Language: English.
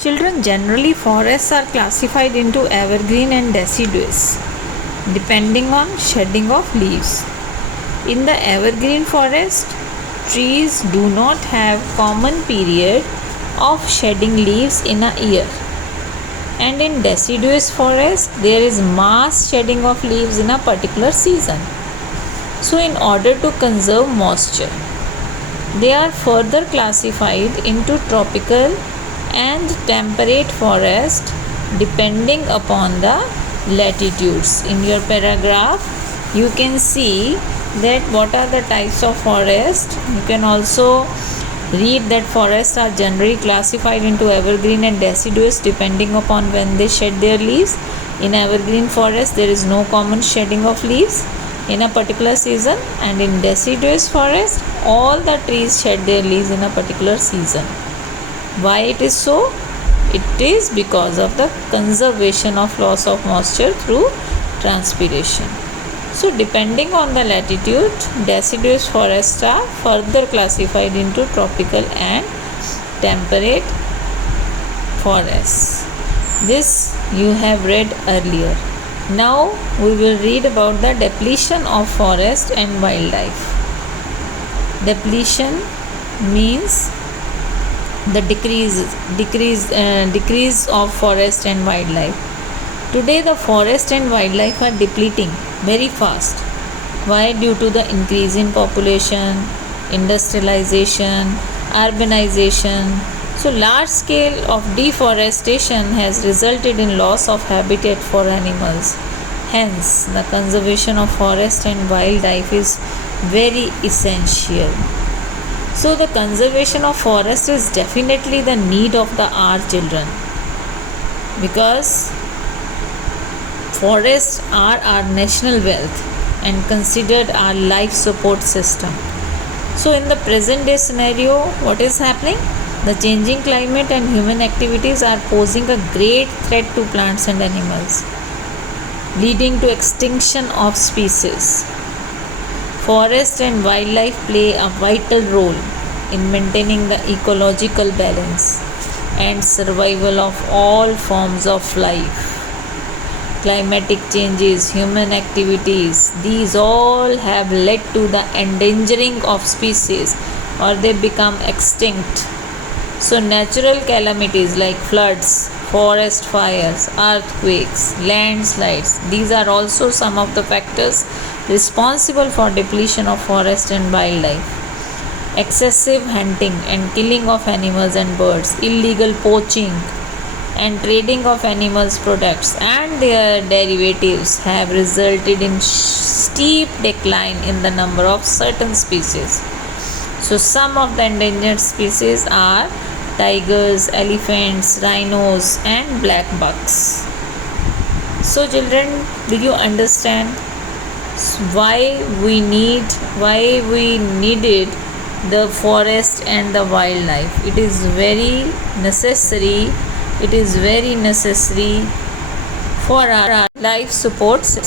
Children, generally forests are classified into evergreen and deciduous depending on shedding of leaves. In the evergreen forest, trees do not have common period of shedding leaves in a year. And in deciduous forest, there is mass shedding of leaves in a particular season. So in order to conserve moisture, they are further classified into tropical and temperate forest depending upon the latitudes. In your paragraph, you can see that what are the types of forest. You can also read that forests are generally classified into evergreen and deciduous depending upon when they shed their leaves. In evergreen forest, there is no common shedding of leaves in a particular season, and in deciduous forest, all the trees shed their leaves in a particular season. Why it is so? It is because of the conservation of loss of moisture through transpiration. So depending on the latitude, deciduous forests are further classified into tropical and temperate forests. This you have read earlier. Now we will read about the depletion of forest and wildlife. Depletion means the decrease of forest and wildlife. Today the forest and wildlife are depleting very fast. Why? Due to the increase in population, industrialization, urbanization. So large scale of deforestation has resulted in loss of habitat for animals. Hence, the conservation of forest and wildlife is very essential. So the conservation of forest is definitely the need of our children, because forests are our national wealth and considered our life support system. So in the present day scenario, what is happening? The changing climate and human activities are posing a great threat to plants and animals, leading to extinction of species. Forest and wildlife play a vital role in maintaining the ecological balance and survival of all forms of life. Climatic changes, human activities, these all have led to the endangering of species or they become extinct. So natural calamities like floods, forest fires, earthquakes, landslides, these are also some of the factors responsible for depletion of forest and wildlife. Excessive hunting and killing of animals and birds, illegal poaching and trading of animals' products and their derivatives have resulted in steep decline in the number of certain species. So some of the endangered species are tigers, elephants, rhinos and black bucks. So children, do you understand why we needed the forest and the wildlife? It is very necessary for our life support system.